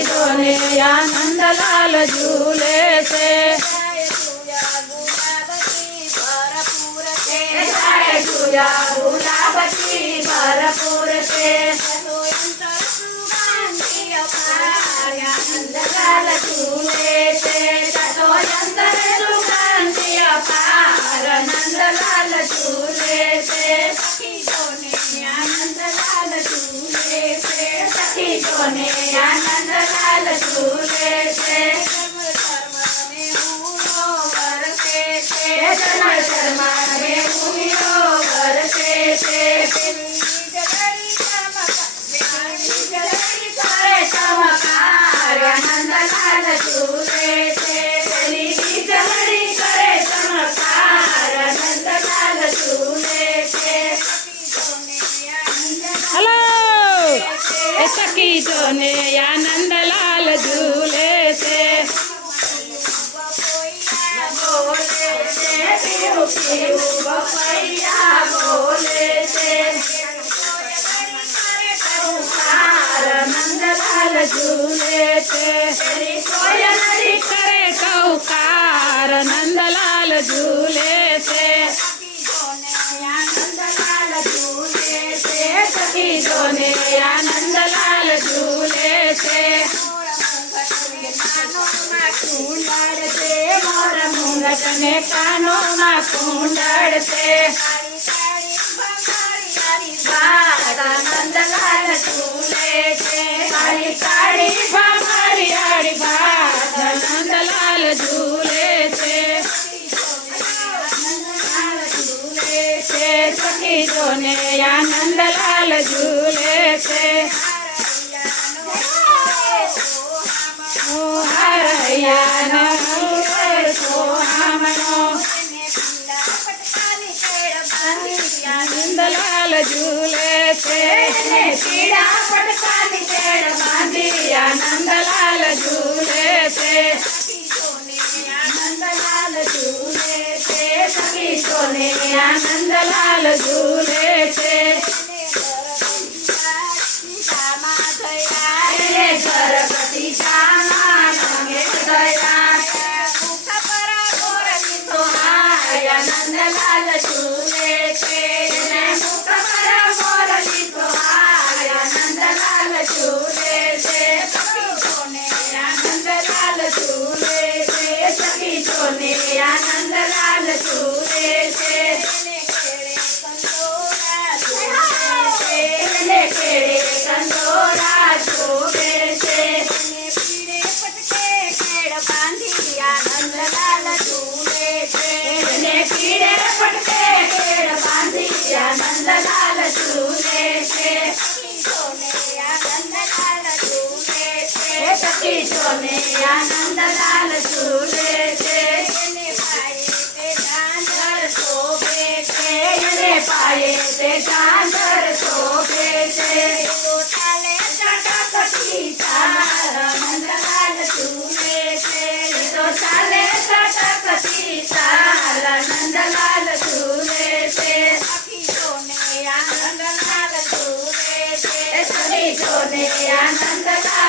झूले आनंदलाल झूले से पूजा गुलाबती भरपूर से అందగాలకు నేతే తతో ને આનંદલાલ ઝૂલે છે બપૈયા બોલે છે નંદલાલ ઝૂલે છે કરે કૌકાર નંદલાલ ઝૂલે છે આનંદલાલ ઝૂલે છે સખી જોને આનંદલાલ લટને કાનોમાં કુંડળ છે નંદલાલ ઝૂલે છે કાળી કાળી ભારી આડી ભાત નંદલાલ ઝૂલે છે સખી જોને આનંદલાલ ઝૂલે છે હરૈયા आनंद लाल झूले से सभी सोने झूले से नंदलाल झूले से सभी सोने आनंद लाल झूले से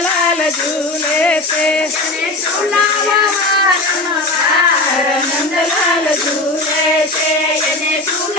લાલ ઝૂલે છે સુલાવા રમવા નંદલાલ ઝૂલે છે એને સુલા